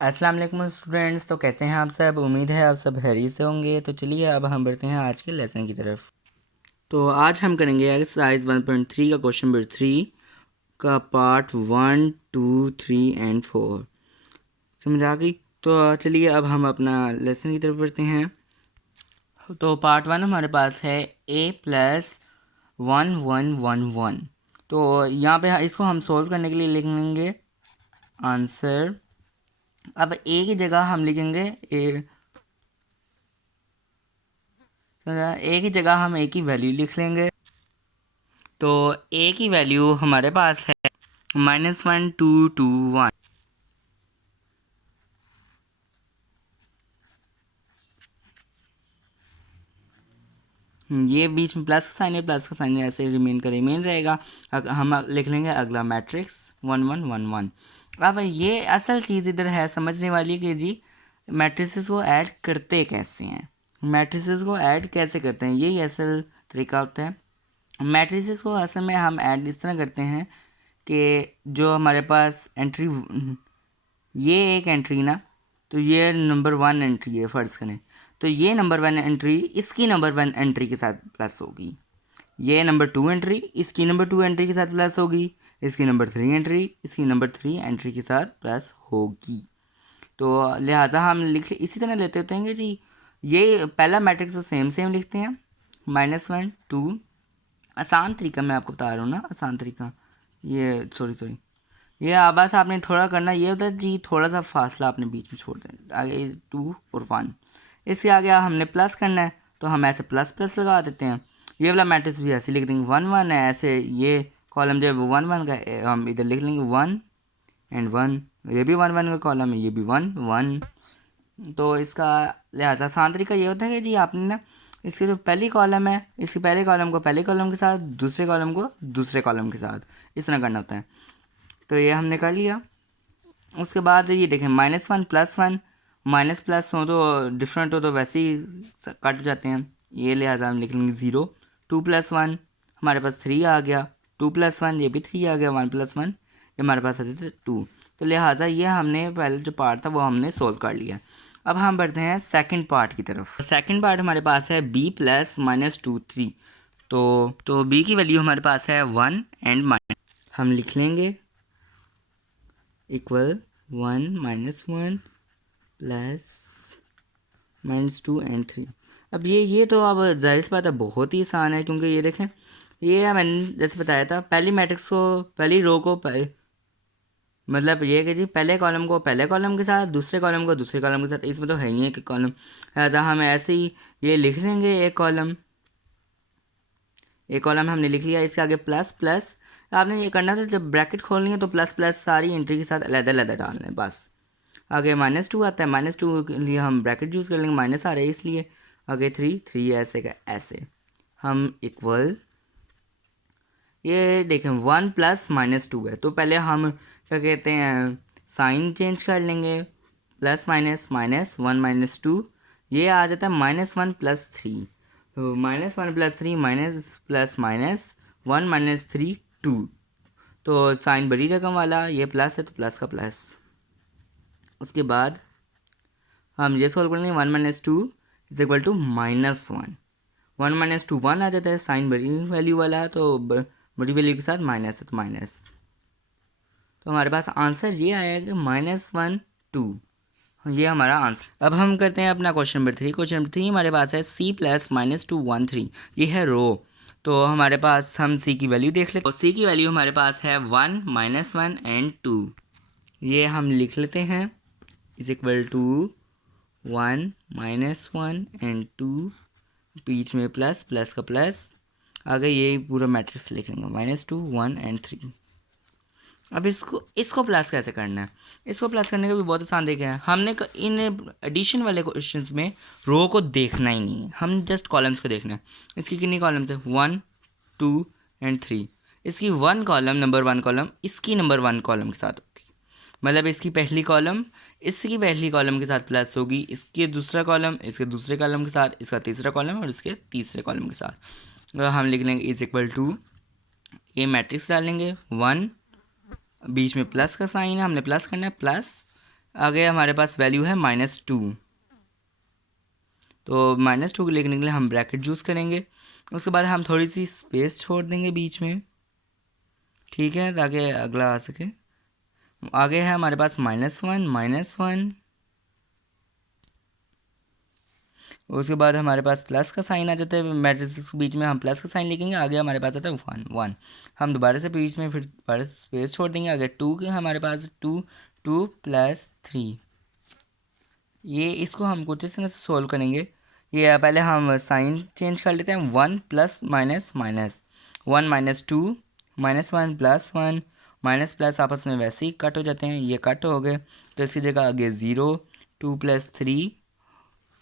अस्सलाम वालेकुम स्टूडेंट्स। तो कैसे हैं आप सब? उम्मीद है आप सब खैरियत से होंगे। तो चलिए अब हम बढ़ते हैं आज के लेसन की तरफ। तो आज हम करेंगे एक्सरसाइज 1.3 का क्वेश्चन नंबर 3 का पार्ट 1, 2, 3 एंड 4। समझ आ गई? तो चलिए अब हम अपना लेसन की तरफ बढ़ते हैं। तो पार्ट 1 हमारे पास है a+1 1 1 1। तो यहाँ पे इसको हम सोल्व करने के लिए लिख लेंगे आंसर। अब ए की जगह हम लिखेंगे ए की जगह हम ए की वैल्यू लिख लेंगे। तो ए की वैल्यू हमारे पास है -1 2 2 1। ये बीच में प्लस का साइन है, प्लस का साइन ऐसे रिमेन का रिमेन रहेगा। हम लिख लेंगे अगला मैट्रिक्स 1 1 1 1। अब ये असल चीज़ इधर है समझने वाली कि जी मैट्रिसेस को ऐड करते कैसे हैं, मैट्रिसेस को ऐड कैसे करते हैं, यही असल तरीका होता है। मैट्रिसेस को असल में हम ऐड इस तरह करते हैं कि जो हमारे पास एंट्री, ये एक एंट्री ना, तो ये नंबर 1 एंट्री है फ़र्ज़ करें। तो ये नंबर 1 एंट्री इसकी नंबर 1 एंट्री के साथ प्लस होगी। ये नंबर 2 एंट्री इसकी नंबर 2 एंट्री के साथ प्लस होगी। इसकी नंबर 3 एंट्री इसकी नंबर 3 एंट्री के साथ प्लस होगी। तो लिहाजा हम लिख इसी तरह लेते होते हैं कि जी ये पहला मैट्रिक्स तो सेम सेम लिखते हैं -1 2। आसान तरीका मैं आपको बता रहा हूँ ना, आसान तरीका। ये सॉरी ये बस आपने थोड़ा करना, ये होता है जी थोड़ा सा फासला आपने बीच में छोड़ देना, आगे 2 और 1। इसके आगे हमने प्लस करना है तो हम ऐसे प्लस प्लस लगा देते हैं। ये वाला मैट्रिक्स भी ऐसे लिख देंगे 1 1 है, ऐसे ये कॉलम जो है वो 1 1 का हम इधर लिख लेंगे 1 एंड 1। ये भी 1 1 का कॉलम है, ये भी 1 1। तो इसका लिहाजा आसान तरीका ये होता है कि जी आपने ना इसके जो पहली कॉलम है इसके पहले कॉलम को पहले कॉलम के साथ, दूसरे कॉलम को दूसरे कॉलम के साथ, इस तरह करना होता है। तो ये हमने कर लिया। उसके बाद ये देखें -1 +1, माइनस प्लस हो तो डिफरेंट हो तो वैसे ही कट जाते हैं। ये लिहाजा हम लिख लेंगे 0। 2 + 1 हमारे पास 3 आ गया, 2 + 1 ये भी 3 आ गया, 1 + 1 ये हमारे पास आते थे 2। तो लिहाजा ये हमने पहले जो पार्ट था वो हमने सोल्व कर लिया। अब हम बढ़ते हैं सेकंड पार्ट की तरफ। सेकंड पार्ट हमारे पास है b + -2 3। तो b की वैल्यू हमारे पास है 1 एंड माइनस, हम लिख लेंगे इक्वल 1 -1 + -2 एंड 3। अब ये तो अब ज़ाहिर सी बात है बहुत ही आसान है, क्योंकि ये देखें ये मैंने जैसे बताया था पहली मैट्रिक्स को पहली रो को मतलब ये कि जी पहले कॉलम को पहले कॉलम के साथ, दूसरे कॉलम को दूसरे कॉलम के साथ, इसमें तो है ही एक कॉलम। लिहाजा हम ऐसे ही ये लिख लेंगे एक कॉलम हमने लिख लिया। इसके आगे प्लस प्लस आपने ये करना था, जब ब्रैकेट खोलनी है तो प्लस प्लस सारी एंट्री के साथ अलग अलग डालना है बस। आगे -2 आता है, -2 के लिए हम ब्रैकेट यूज़ कर लेंगे, माइनस आ रहा है इसलिए। आगे 3 ऐसे का ऐसे हम इक्वल, ये देखें 1 + -2 है तो पहले हम क्या कहते हैं साइन चेंज कर लेंगे, प्लस माइनस -1 -2 ये आ जाता है -1 + 3। तो -1 + 3 माइनस प्लस माइनस 1 - 3 2। तो साइन बड़ी रकम वाला ये प्लस है तो प्लस का प्लस। उसके बाद हम ये सॉल्व करेंगे 1 - 2 = -1। 1 - 2 1 आ जाता है, साइन बड़ी वैल्यू वाला है तो बड़ी वैल्यू के साथ माइनस है तो माइनस। तो हमारे पास आंसर ये आया कि -1 2, ये हमारा आंसर। अब हम करते हैं अपना क्वेश्चन नंबर 3। क्वेश्चन नंबर 3 हमारे पास है c + -2 1 3। ये है रो। तो हमारे पास हम c की वैल्यू देख लेते हैं। तो c की वैल्यू हमारे पास है 1 -1 एंड 2। ये हम लिख लेते हैं = 1 -1 एंड 2, बीच में प्लस प्लस का प्लस, आगे ये पूरा मैट्रिक्स लिख लेंगे -2 1 एंड 3। अब इसको प्लस कैसे करना है? इसको प्लस करने का भी बहुत आसान तरीका है। हमने इन एडिशन वाले क्वेश्चंस में रो को देखना ही नहीं है, हम जस्ट कॉलम्स को देखना है। इसकी कितनी कॉलम्स है 1 2 एंड 3। इसकी 1 कॉलम नंबर 1 कॉलम इसकी नंबर 1 कॉलम के साथ होगी, मतलब इसकी पहली कॉलम इसकी पहली कॉलम के साथ प्लस होगी, इसके दूसरा कॉलम इसके दूसरे कॉलम के साथ, इसका तीसरा कॉलम और इसके तीसरे कॉलम के साथ। तो हम लिख लेंगे = ये मैट्रिक्स डालेंगे 1, बीच में प्लस का साइन है, हमने प्लस करना है, प्लस आगे हमारे पास वैल्यू है -2। तो -2 को लिखने के लिए हम ब्रैकेट यूज़ करेंगे। उसके बाद हम थोड़ी सी स्पेस छोड़ देंगे बीच में, ठीक है, ताकि अगला आ सके। आगे है हमारे पास -1। उसके बाद हमारे पास प्लस का साइन आ जाता है, मैट्रिक्स के बीच में हम प्लस का साइन लिखेंगे। आगे हमारे पास आता है 1 हम दोबारा से बीच में फिर दोबारा स्पेस छोड़ देंगे। आगे 2 के हमारे पास 2 + 3। ये इसको हम कुछ इस तरह से सोल्व करेंगे। ये पहले हम साइन चेंज कर लेते हैं, 1 + माइनस माइनस, 1 - 2 -1 + 1 माइनस प्लस आपस में वैसे ही कट हो जाते हैं, ये कट हो गए। तो इसकी जगह आगे 0, 2 + 3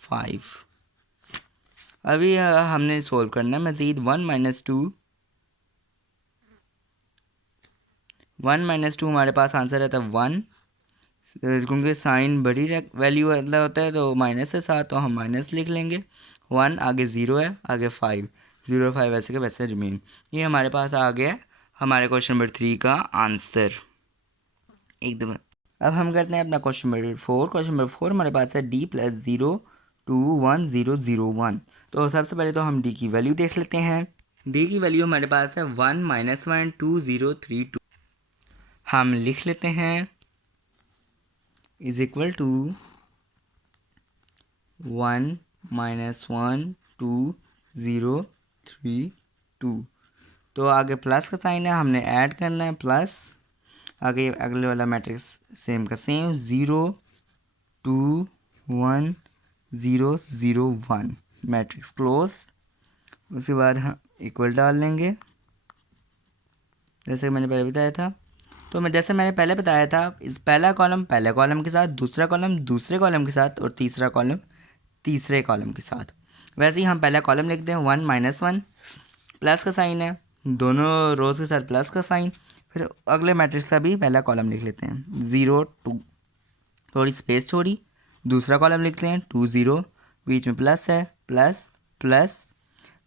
5। अभी हमने सोल्व करना है मज़ीद। 1 - 2 हमारे पास आंसर रहता है 1, क्योंकि साइन बड़ी वैल्यू वाला होता है तो माइनस के साथ, तो हम माइनस लिख लेंगे। 1 आगे 0 है, आगे 5, 0 5 वैसे के वैसे रिमेन। ये हमारे पास आ गया हमारे क्वेश्चन नंबर 3 का आंसर एकदम। अब हम करते हैं अपना क्वेश्चन नंबर 4। क्वेश्चन नंबर 4 हमारे पास है D + 0 2 1 0 0 1। तो सबसे पहले तो हम D की वैल्यू देख लेते हैं। D की वैल्यू हमारे पास है 1 - 1 2 0 3 2। हम लिख लेते हैं = 1 - 1 2 0 3 2। तो आगे प्लस का साइन है, हमने ऐड करना है प्लस। आगे अगले वाला मैट्रिक्स सेम का सेम, 0 2 1 0 0 1 मैट्रिक्स क्लोज। उसके बाद हम इक्वल डाल लेंगे जैसे मैंने पहले बताया था। तो जैसे मैंने पहले बताया था, इस पहला कॉलम पहले कॉलम के साथ, दूसरा कॉलम दूसरे कॉलम के साथ और तीसरा कॉलम तीसरे कॉलम के साथ। वैसे ही हम पहला कॉलम लिखते हैं 1 - 1 प्लस का साइन है, दोनों रोज़ के साथ प्लस का साइन। फिर अगले मैट्रिक्स का भी पहला कॉलम लिख लेते हैं 0 2, थोड़ी स्पेस छोड़ी। दूसरा कॉलम लिखते हैं 2 0, बीच में प्लस है, प्लस प्लस।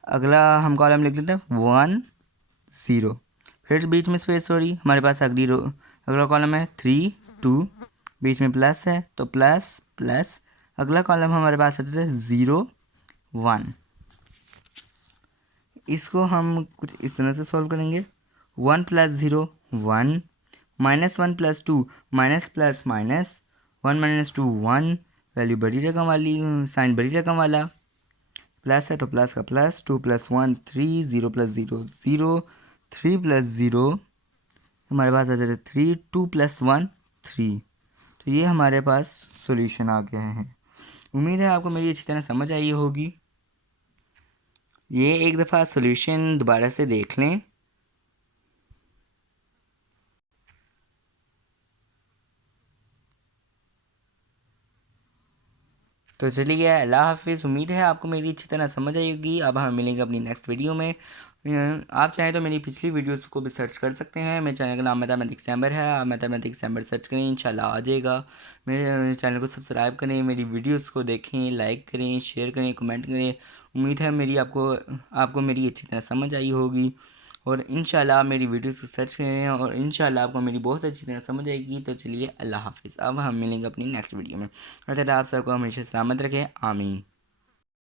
अगला हम कॉलम लिख लेते हैं 1 0, फिर बीच में स्पेस छोड़ी। हमारे पास अगला कॉलम है 3 2, बीच में प्लस है तो प्लस प्लस। अगला कॉलम हमारे पास आता है 0 1। इसको हम कुछ इस तरह से सॉल्व करेंगे। 1 + 0 1, -1 + 2 माइनस प्लस माइनस, 1 - 2 1, वैल्यू बड़ी रकम वाली, साइन बड़ी रकम वाला, प्लस है तो प्लस का प्लस, 2 + 1 3, 0 + 0 0, 3 + 0 हमारे पास आ जाता है 3, 2 + 1 3। तो ये हमारे पास सॉल्यूशन आ गए हैं। उम्मीद है आपको मेरी अच्छी तरह समझ आई होगी। ये एक दफ़ा सॉल्यूशन दोबारा से देख लें। तो चलिए, अल्लाह हाफिज़। उम्मीद है आपको मेरी अच्छी तरह समझ आई होगी। अब हम मिलेंगे अपनी नेक्स्ट वीडियो में। आप चाहें तो मेरी पिछली वीडियोस को भी सर्च कर सकते हैं। मेरे चैनल का नाम मैथमेटिक्स चैम्बर है, आप मैथमेटिक्स चैम्बर सर्च करें, इंशाल्लाह आ जाएगा। मेरे चैनल को सब्सक्राइब करें, मेरी वीडियोस को देखें, लाइक करें, शेयर करें, कमेंट करें। उम्मीद है आपको मेरी अच्छी तरह समझ आई होगी। और इंशाल्लाह मेरी वीडियोस को सर्च करें और इंशाल्लाह आपको मेरी बहुत अच्छी तरह समझ आएगी। तो चलिए, अल्लाह हाफिज़। अब हम मिलेंगे अपनी नेक्स्ट वीडियो में। अल्लाह ताला आप सबको हमेशा सलामत रखे, आमीन।